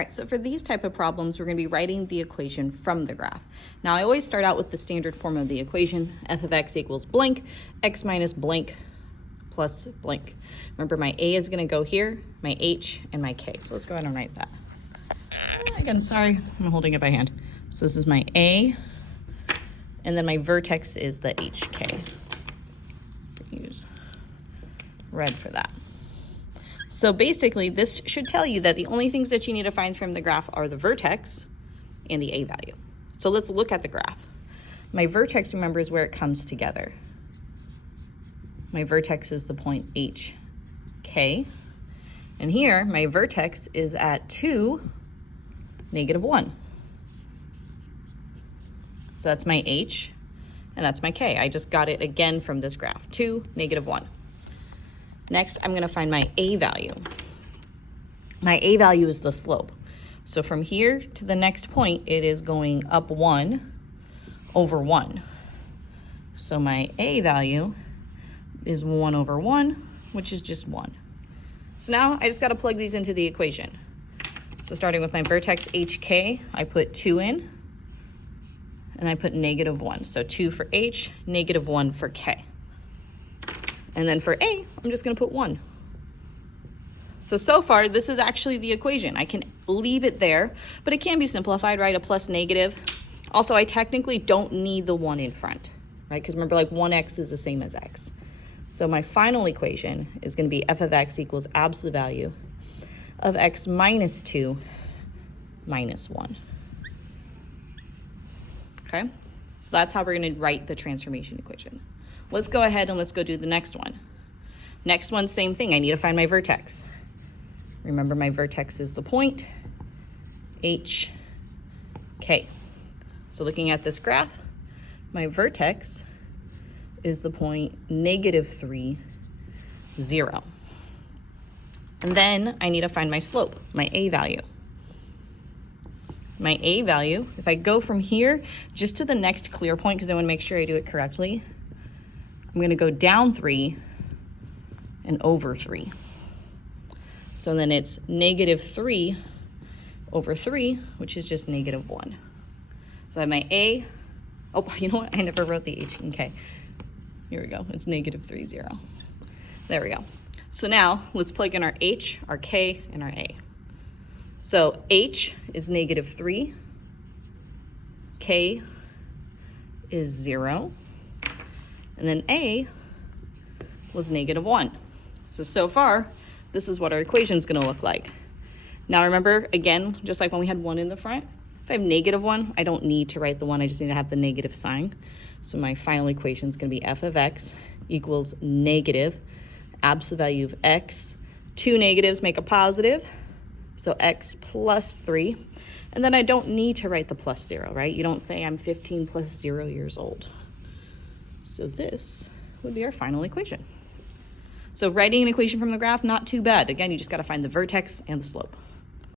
All right, so for these type of problems, we're going to be writing the equation from the graph. Now, I always start out with the standard form of the equation, f of x equals blank, x minus blank plus blank. Remember, my a is going to go here, my h, and my k. So let's go ahead and write that. Again, sorry, I'm holding it by hand. So this is my a, and then my vertex is the hk. Use red for that. So basically, this should tell you that the only things that you need to find from the graph are the vertex and the a value. So let's look at the graph. My vertex, remember, is where it comes together. My vertex is the point hk. And here, my vertex is at 2, -1. So that's my h, and that's my k. I just got it again from this graph, 2, -1. Next, I'm going to find my a value. My a value is the slope. So from here to the next point, it is going up 1 over 1. So my a value is 1 over 1, which is just 1. So now I just got to plug these into the equation. So starting with my vertex hk, I put 2 in, and I put -1. So 2 for h, -1 for k. And then for a, I'm just going to put 1. So far, this is actually the equation. I can leave it there, but it can be simplified, right? A plus negative. Also, I technically don't need the 1 in front, right? Because remember, like 1x is the same as x. So my final equation is going to be f of x equals absolute value of x minus 2 minus 1. Okay? So that's how we're going to write the transformation equation. Let's go ahead and let's go do the next one. Next one, same thing. I need to find my vertex. Remember, my vertex is the point h, k. So looking at this graph, my vertex is the point -3, 0. And then I need to find my slope, my a value. My a value, if I go from here just to the next clear point, because I want to make sure I do it correctly, I'm going to go down 3 and over 3. So then it's -3 over 3, which is just -1. So I have my a. Oh, you know what? I never wrote the h and k. Here we go. It's -3, 0. There we go. So now let's plug in our h, our k, and our a. So h is -3. K is 0. And then a was -1. So far, this is what our equation is going to look like. Now remember, again, just like when we had 1 in the front, if I have -1, I don't need to write the 1. I just need to have the negative sign. So my final equation is going to be f of x equals negative absolute value of x. 2 negatives make a positive, so x plus 3. And then I don't need to write the plus 0, right? You don't say I'm 15 plus 0 years old. So this would be our final equation. So writing an equation from the graph, not too bad. Again, you just got to find the vertex and the slope.